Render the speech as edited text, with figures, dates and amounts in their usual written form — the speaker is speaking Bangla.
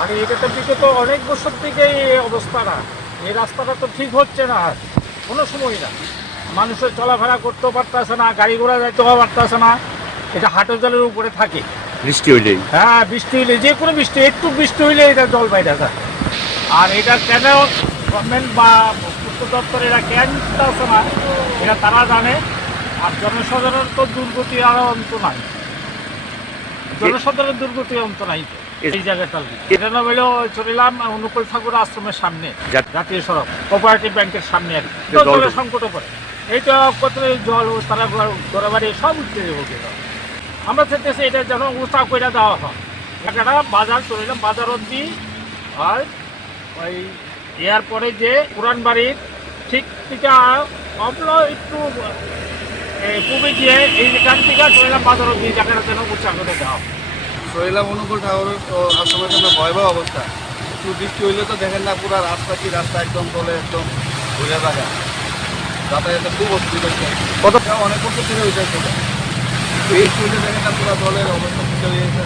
আর এটা বিগত অনেক বছর থেকে এই অবস্থাটা, এই রাস্তাটা তো ঠিক হচ্ছে না আর কোনো সময় না। মানুষের চলাফেরা করতেও পারতেছে না, গাড়ি ঘোড়া যাইতেও পারতেছে না। এটা হাঁটু জলের উপরে থাকে বৃষ্টি হইলেই। হ্যাঁ, বৃষ্টি হইলে, যে কোনো বৃষ্টি, একটু বৃষ্টি হইলে এটা জল বাইরে থাকে। আর এটা কেন গভর্নমেন্ট বা পূর্ত দপ্তর এরা কেন দিতেছে না, এটা তারা জানে। আর জনসাধারণের তো দুর্গতি আর অন্ত নাই, জনসাধারণের দুর্গতি অন্ত নাই তো এই জায়গাটা। এটা না হলেও চলিলাম অনুকূল ঠাকুর আশ্রমের সামনে, জাতীয় সড়ক কোঅপারেটিভ ব্যাংকের সামনে আর কি। জলের সংকটও পড়ে, এইটা কত জল তারা ঘরে বাড়ি সব উঠতে দেবো। আমরা চাইতেছি এটা যেন উৎসাহ করে দেওয়া হয়। একটা বাজার চলিলাম, বাজার অব্দি আর ওই এয়ারপরে যে পুরান বাড়ির ঠিক থেকে অবলো একটু পূবে গিয়ে এইখান থেকে চলিলাম বাজার অব্দি জায়গাটা যেন উৎসাহ করে দেওয়া হয়। শরীলাম অনুকূল ঠাকুর আশ্রমের জন্য ভয়াবহ অবস্থা। একটু বৃষ্টি হইলে তো দেখেন না পুরো রাস্তা কি রাস্তা একদম তলে একদম ঘুরে থাকা, যাতায়াতে খুব অসুবিধা হচ্ছে। অনেক বছর থেকে হয়েছে এই হইলে দেখেন না পুরো জলের অবস্থা হয়ে গেছে।